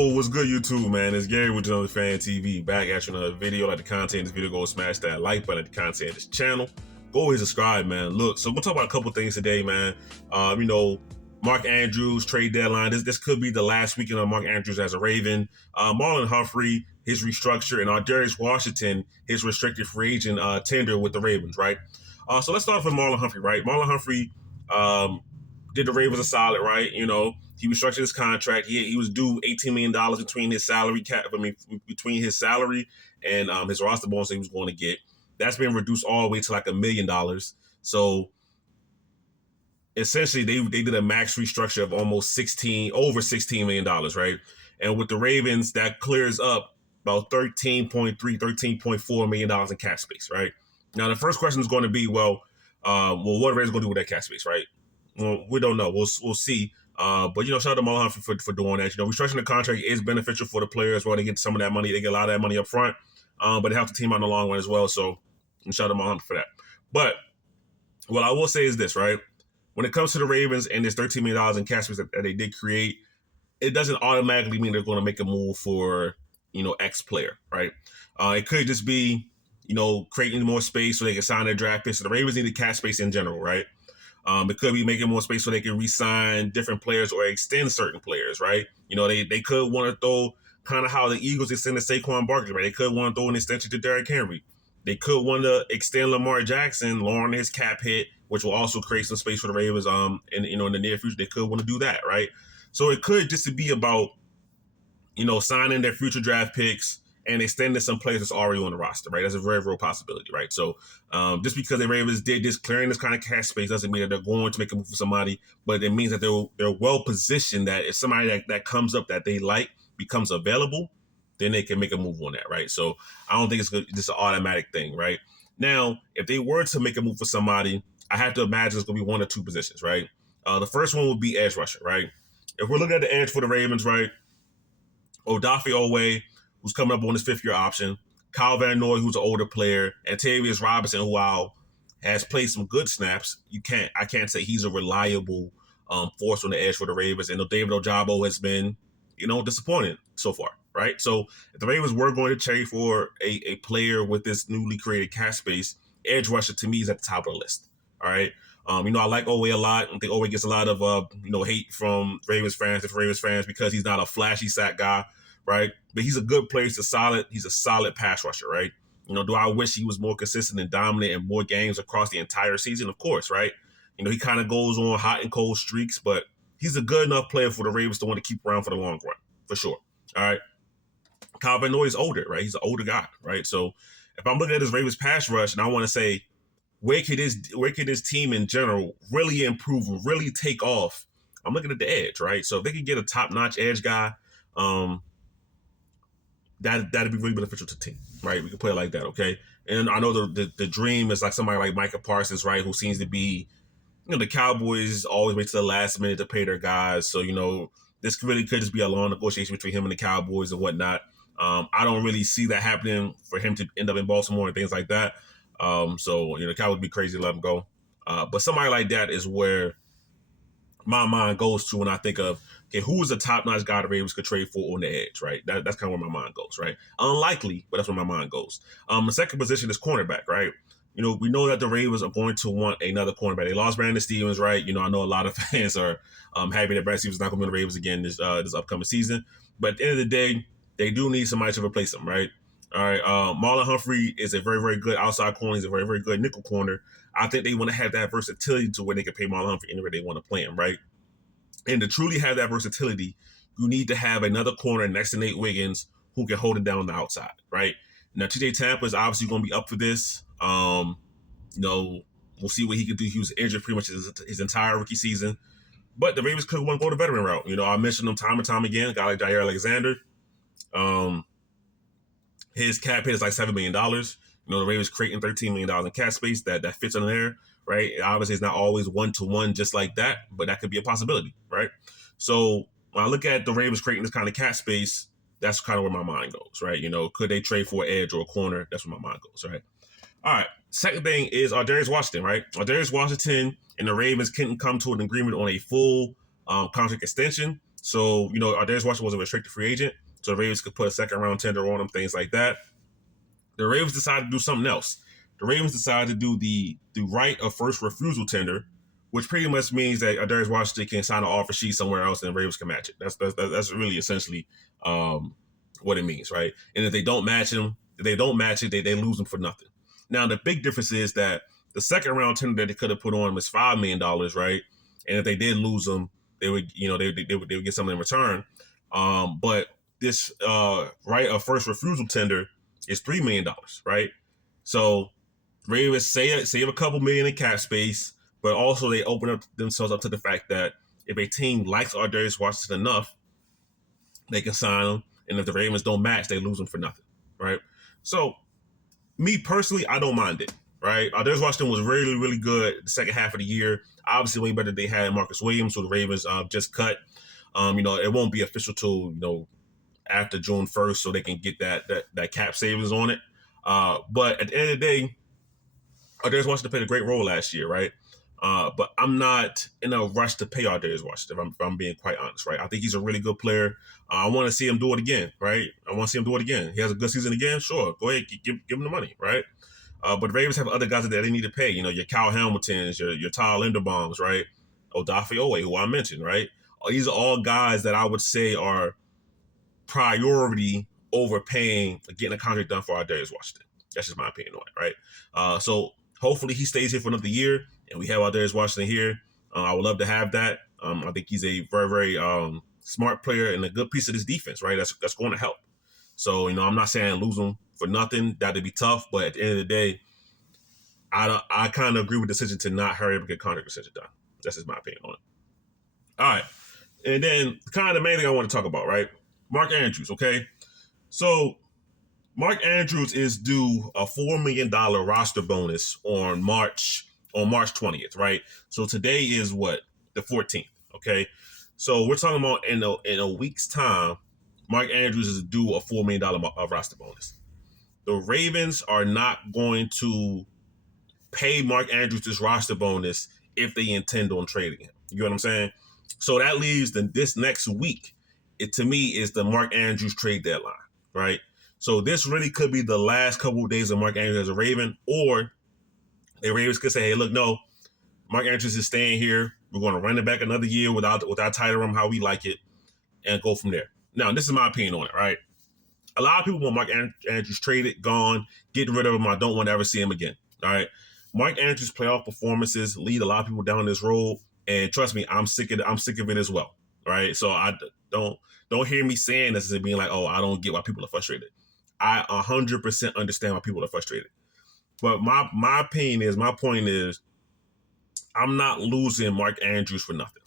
Oh, what's good, YouTube, man? It's Gary with Another Fan TV, back at you another video. Like the content of this video, go smash that like button. Like the content of this channel, go ahead and subscribe, man. Look, so we'll talk about a couple things today, man. Mark Andrews trade deadline. This could be the last weekend of Mark Andrews as a Raven. Marlon Humphrey, his restructure, and Darius Washington, his restricted free agent tender with the Ravens, right? So let's start off with Marlon Humphrey, right? Marlon Humphrey did the Ravens a solid, right? He restructured his contract. He was due $18 million between his salary cap. Between his salary and his roster bonus he was going to get. That's been reduced all the way to like $1 million. So essentially, they did a max restructure of almost over $16 million, right? And with the Ravens, that clears up about $13.4 million in cap space, right? Now, the first question is going to be, what are the Ravens going to do with that cap space, right? Well, we don't know. We'll see. But shout out to Marlon Humphrey for doing that. Restructuring the contract is beneficial for the players. They get some of that money. They get a lot of that money up front. But it helps the team out in the long run as well. So shout out to Marlon Humphrey for that. But what I will say is this, right? When it comes to the Ravens and this $13 million in cap space that they did create, it doesn't automatically mean they're going to make a move for, X player, right? It could just be, creating more space so they can sign their draft picks. So the Ravens need cap space in general, right? It could be making more space so they can re-sign different players or extend certain players, right? They could want to throw kind of how the Eagles extended Saquon Barkley, right? They could want to throw an extension to Derrick Henry. They could want to extend Lamar Jackson, lowering his cap hit, which will also create some space for the Ravens. In the near future, they could want to do that, right? So it could just be about, signing their future draft picks and extending some players that's already on the roster, right? That's a very real possibility, right? So just because the Ravens did this, clearing this kind of cash space doesn't mean that they're going to make a move for somebody, but it means that they're well positioned that if somebody that comes up that they like becomes available, then they can make a move on that, right? So I don't think it's just an automatic thing, right? Now, if they were to make a move for somebody, I have to imagine it's going to be one or two positions, right? The first one would be edge rusher, right? If we're looking at the edge for the Ravens, right, Odafe Oweh, who's coming up on his fifth-year option, Kyle Van Noy, who's an older player, and Tavius Robinson, who has played some good snaps. I can't say he's a reliable force on the edge for the Ravens. And David Ojabo has been, disappointing so far, right? So if the Ravens were going to trade for a player with this newly created cap space, edge rusher to me is at the top of the list. All right. I like Oweh a lot. I think Oweh gets a lot of hate from Ravens fans because he's not a flashy sack guy, right? But he's a good player. He's a solid pass rusher, right? Do I wish he was more consistent and dominant in more games across the entire season? Of course, right? He kind of goes on hot and cold streaks, but he's a good enough player for the Ravens to want to keep around for the long run, for sure. All right. Kyle Van Noy is older, right? He's an older guy, right? So if I'm looking at this Ravens pass rush and I want to say, where could this team in general really improve and really take off? I'm looking at the edge, right? So if they can get a top-notch edge guy, that'd be really beneficial to the team, right? We can put it like that, okay? And I know the dream is like somebody like Micah Parsons, right, who seems to be, the Cowboys always wait to the last minute to pay their guys. So, this really could just be a long negotiation between him and the Cowboys and whatnot. I don't really see that happening for him to end up in Baltimore and things like that. The Cowboys would be crazy to let him go. But somebody like that is where my mind goes to when I think of, okay, who is a top-notch guy the Ravens could trade for on the edge, right? That's kind of where my mind goes, right? Unlikely, but that's where my mind goes. The second position is cornerback, right? We know that the Ravens are going to want another cornerback. They lost Brandon Stevens, right? I know a lot of fans are happy that Brandon Stevens is not going to be on the Ravens again this upcoming season. But at the end of the day, they do need somebody to replace him, right? All right. Marlon Humphrey is a very, very good outside corner. He's a very, very good nickel corner. I think they want to have that versatility to where they can pay Marlon Humphrey anywhere they want to play him, right? And to truly have that versatility, you need to have another corner next to Nate Wiggins who can hold it down on the outside, right? Now, TJ Tampa is obviously going to be up for this. We'll see what he can do. He was injured pretty much his entire rookie season. But the Ravens could want to go the veteran route. I mentioned him time and time again. A guy like Jair Alexander. His cap hit is like $7 million. The Ravens creating $13 million in cap space that fits in there, right? Obviously, it's not always one-to-one just like that, but that could be a possibility, right? So when I look at the Ravens creating this kind of cap space, that's kind of where my mind goes, right? Could they trade for an edge or a corner? That's where my mind goes, right? All right. Second thing is Darius Washington, right? Darius Washington and the Ravens couldn't come to an agreement on a full contract extension. So, Darius Washington was a restricted free agent, so the Ravens could put a second round tender on him, things like that. The Ravens decided to do something else. The Ravens decided to do the right of first refusal tender, which pretty much means that Darius Washington can sign an offer sheet somewhere else and the Ravens can match it. That's really essentially what it means, right? And if they don't match him, they lose him for nothing. Now the big difference is that the second round tender that they could have put on him is $5 million, right? And if they did lose him, they would they would get something in return. But this right of first refusal tender is $3 million, right? So Ravens save a couple million in cap space, but also they open up themselves up to the fact that if a team likes Darius Washington enough, they can sign him, and if the Ravens don't match, they lose him for nothing, right? So me personally, I don't mind it, right? Darius Washington was really, really good the second half of the year. Obviously, way better than they had Marcus Williams, who the Ravens just cut. It won't be official till after June 1st, so they can get that cap savings on it. But at the end of the day, Darius Washington played a great role last year, right? But I'm not in a rush to pay Darius Washington, if I'm being quite honest, right? I think he's a really good player. I want to see him do it again, right? I want to see him do it again. He has a good season again, sure. Go ahead, give him the money, right? But the Ravens have other guys that they need to pay. Your Kyle Hamiltons, your Tyler Linderbaums, right? Odafe Owe, who I mentioned, right? These are all guys that I would say are priority over paying getting a contract done for Darius Washington. That's just my opinion on it, right? So hopefully he stays here for another year, and we have Darius Washington here. I would love to have that. I think he's a very, very smart player and a good piece of this defense, right? That's going to help. So I'm not saying lose him for nothing. That'd be tough, but at the end of the day, I kind of agree with the decision to not hurry up and get contract extension done. That's just my opinion on it. All right, and then kind of the main thing I want to talk about, right? Mark Andrews, okay? So Mark Andrews is due a $4 million roster bonus on March 20th, right? So today is what? The 14th, okay? So we're talking about in a week's time, Mark Andrews is due a $4 million roster bonus. The Ravens are not going to pay Mark Andrews this roster bonus if they intend on trading him. You know what I'm saying? So that leaves this next week. It to me is the Mark Andrews trade deadline, right? So this really could be the last couple of days of Mark Andrews as a Raven, or the Ravens could say, "Hey, look, no, Mark Andrews is staying here. We're going to run it back another year without title him how we like it, and go from there." Now, this is my opinion on it, right? A lot of people want Mark Andrews traded, gone, getting rid of him. I don't want to ever see him again. All right. Mark Andrews' playoff performances lead a lot of people down this road, and trust me, I'm sick of it as well. Right. So I don't hear me saying this as being like, "Oh, I don't get why people are frustrated." I 100% understand why people are frustrated. But my point is, I'm not losing Mark Andrews for nothing.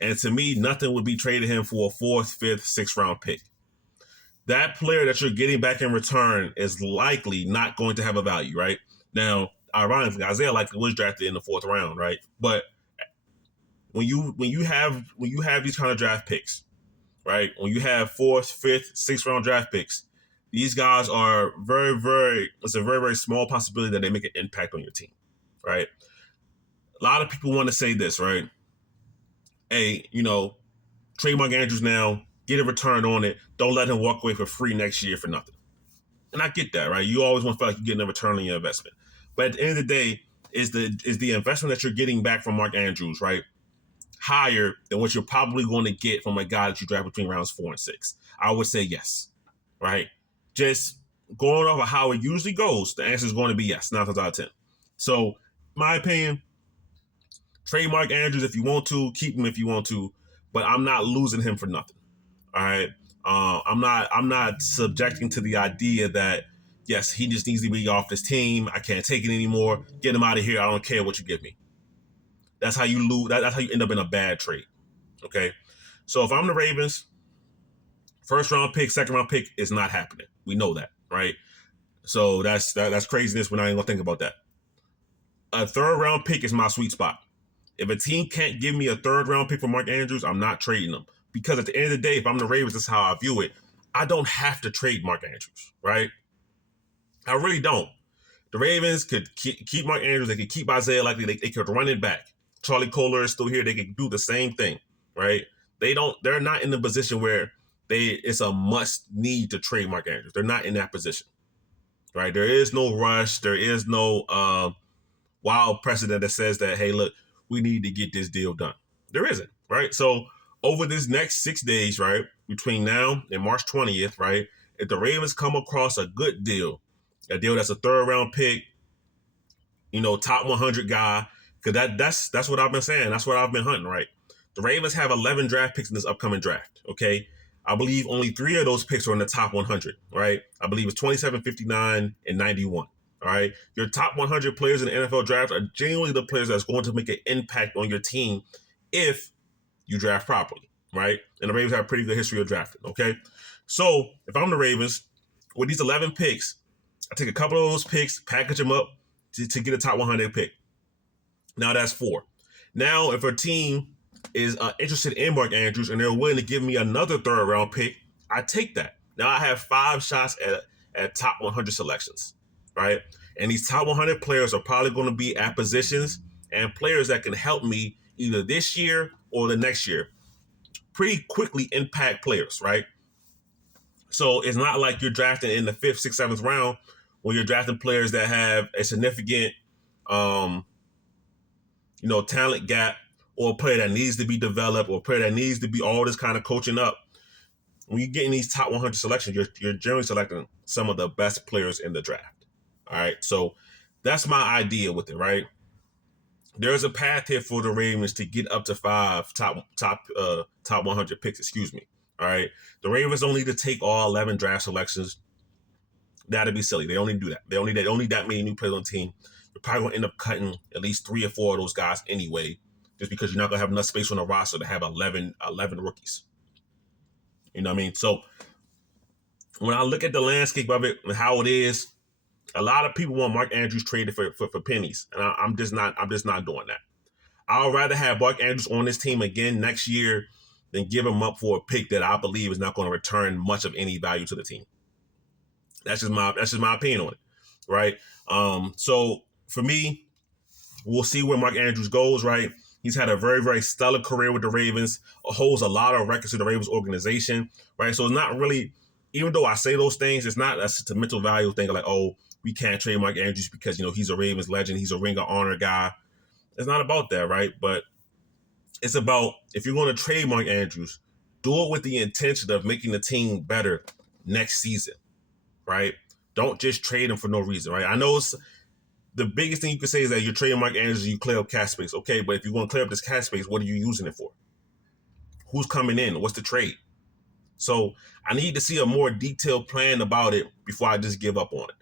And to me, nothing would be traded him for a fourth, fifth, sixth round pick. That player that you're getting back in return is likely not going to have a value, right? Now, ironically, Isaiah likely was drafted in the fourth round, right? But when you have these kind of draft picks, right? When you have fourth, fifth, sixth round draft picks, these guys are it's a very, very small possibility that they make an impact on your team, right? A lot of people want to say this, right? Hey, trade Mark Andrews now, get a return on it. Don't let him walk away for free next year for nothing. And I get that, right? You always want to feel like you're getting a return on your investment. But at the end of the day, is the investment that you're getting back from Mark Andrews, right, higher than what you're probably going to get from a guy that you draft between rounds 4 and 6? I would say yes, right? Just going off of how it usually goes, the answer is going to be yes, 9 times out of 10. So, my opinion, trade Mark Andrews if you want to, keep him if you want to, but I'm not losing him for nothing. All right. I'm not subjecting to the idea that yes, he just needs to be off this team. I can't take it anymore. Get him out of here. I don't care what you give me. That's how you lose. That's how you end up in a bad trade. Okay. So if I'm the Ravens, first round pick, second round pick is not happening. We know that, right? So that's craziness. We're not even gonna think about that. A third round pick is my sweet spot. If a team can't give me a third round pick for Mark Andrews, I'm not trading them. Because at the end of the day, if I'm the Ravens, this is how I view it. I don't have to trade Mark Andrews, right? I really don't. The Ravens could keep Mark Andrews. They could keep Isaiah Likely. They could run it back. Charlie Kohler is still here. They could do the same thing, right? they're not in the position where it's a must need to trade Mark Andrews. They're not in that position, right? There is no rush. There is no wild precedent that says that, hey, look, we need to get this deal done. There isn't, right? So over this next 6 days, right, between now and March 20th, right, if the Ravens come across a good deal, a deal that's a third round pick, top 100 guy, because that's what I've been saying. That's what I've been hunting, right? The Ravens have 11 draft picks in this upcoming draft, okay? I believe only 3 of those picks are in the top 100, right? I believe it's 27, 59, and 91. All right. Your top 100 players in the NFL draft are genuinely the players that's going to make an impact on your team if you draft properly, right? And the Ravens have a pretty good history of drafting, okay? So if I'm the Ravens, with these 11 picks, I take a couple of those picks, package them up to get a top 100 pick. Now that's 4. Now, if a team is interested in Mark Andrews and they're willing to give me another third round pick, I take that. Now I have 5 shots at top 100 selections, right? And these top 100 players are probably going to be at positions and players that can help me either this year or the next year. Pretty quickly impact players, right? So it's not like you're drafting in the 5th, 6th, 7th round when you're drafting players that have a significant, talent gap, or a player that needs to be developed, or a player that needs to be all this kind of coaching up. When you get in these top 100 selections, you're generally selecting some of the best players in the draft. All right, so that's my idea with it, right? There's a path here for the Ravens to get up to 5 top 100 picks. Excuse me. All right, the Ravens don't need to take all 11 draft selections. That'd be silly. They only do that. They only that many new players on the team. You're probably gonna end up cutting at least 3 or 4 of those guys anyway, just because you're not gonna have enough space on the roster to have 11 rookies. You know what I mean? So when I look at the landscape of it and how it is, a lot of people want Mark Andrews traded for pennies, and I'm just not doing that. I'd rather have Mark Andrews on this team again next year than give him up for a pick that I believe is not going to return much of any value to the team. That's just my opinion on it, right? So for me, we'll see where Mark Andrews goes, right? He's had a very, very stellar career with the Ravens, holds a lot of records to the Ravens organization, right? So it's not really, even though I say those things, it's not a sentimental value thing like, oh, we can't trade Mark Andrews because, he's a Ravens legend. He's a Ring of Honor guy. It's not about that, right? But it's about, if you're going to trade Mark Andrews, do it with the intention of making the team better next season, right? Don't just trade him for no reason, right? I know the biggest thing you can say is that you're trading Mark Andrews and you clear up cap space. Okay, but if you want to clear up this cap space, what are you using it for? Who's coming in? What's the trade? So I need to see a more detailed plan about it before I just give up on it.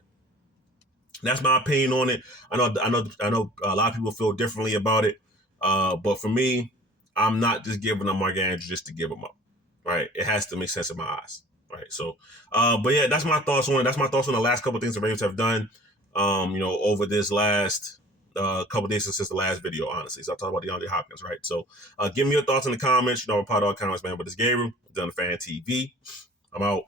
That's my opinion on it. I know a lot of people feel differently about it. But for me, I'm not just giving up Mark Andrews just to give him up. Right? It has to make sense in my eyes. Right. So, but yeah, that's my thoughts on it. That's my thoughts on the last couple of things the Ravens have done, over this last couple of days since the last video, honestly. So I'll talk about DeAndre Hopkins, right? So give me your thoughts in the comments. I'm a part of all comments, man. But it's Gabriel, done Fan TV. I'm out.